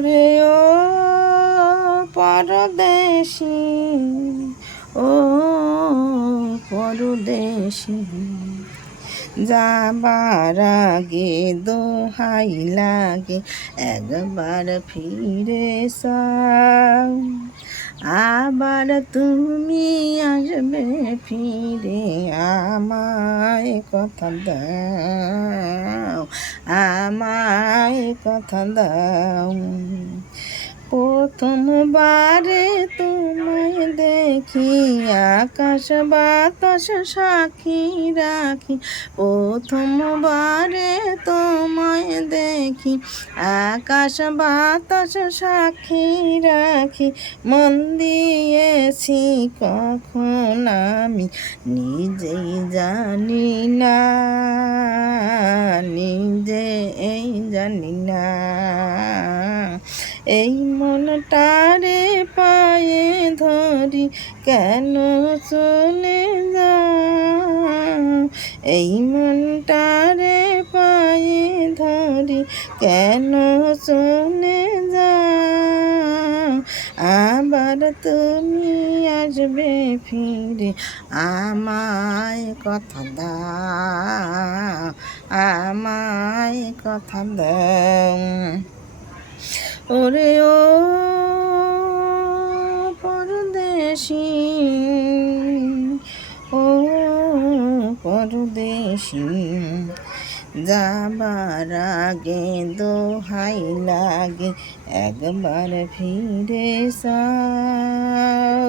ওরে ও পরদেশি, ও পরদেশি, যাবার আগে দোহাই লাগে একবার ফিরে যাও। আবার তুমি আসবে ফিরে, আমায় কথা দাও, আমায় কথা দাও। প্রথমবারে তোমায় দেখি আকাশ বাতাস সাক্ষী রাখি, প্রথমবারে তোমায় দেখি আকাশ বাতাস সাক্ষী রাখি। মন দিয়েছি কখন আমি নিজেই জানি না, নিজেই জানি না। এই মনটারে পায়ে ধরি কেন চলে যাও, এই মনটারে পায়ে ধরি কেন চলে যাও। আবার তুমি আসবে ফিরে, আমায় কথা দাও, আমায় কথা দাও। ওরে ও পরদেশি, ও পরদেশি, যাবার আগে দোহাই লাগে একবার ফিরে যাও।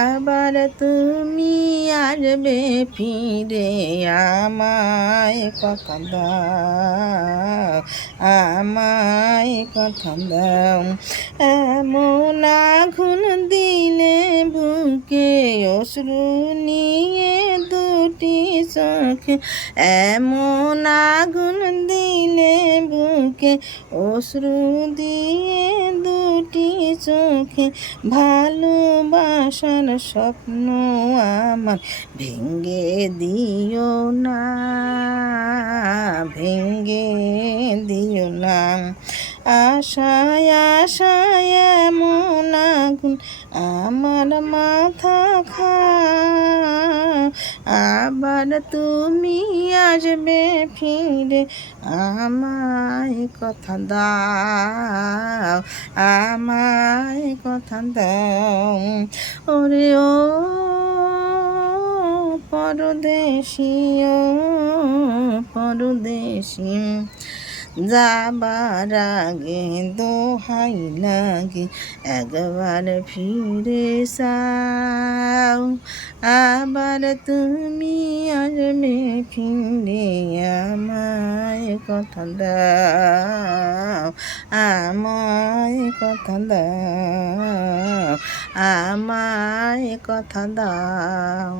আবার তুমি আসবে ফিরে, আমায় কথা দাও, আমায় কথা দাও। এমন আগুন দিলে বুকে অশ্রু নিয়ে দুটি চোখে, এমন আগুন দিলে বুকে অশ্রু দিয়ে দুটি চোখে। ভালোবাসার স্বপ্ন আমার ভেঙে দিও না, ভেঙে দিও না। আশায় আশায় এমন আগুন আমার মাথা খায়। আবার তুমি আসবে ফিরে, আমায় কথা দাও, আমায় কথা দাও। ওরে ও পরদেশি, ও পরদেশি, যাবার আগে দোহাই লাগে একবার ফিরে যাও। আবার তুমি আসবে ফিরে, আমায় কথা দাও, আমায় কথা দাও, আমায় কথা দাও।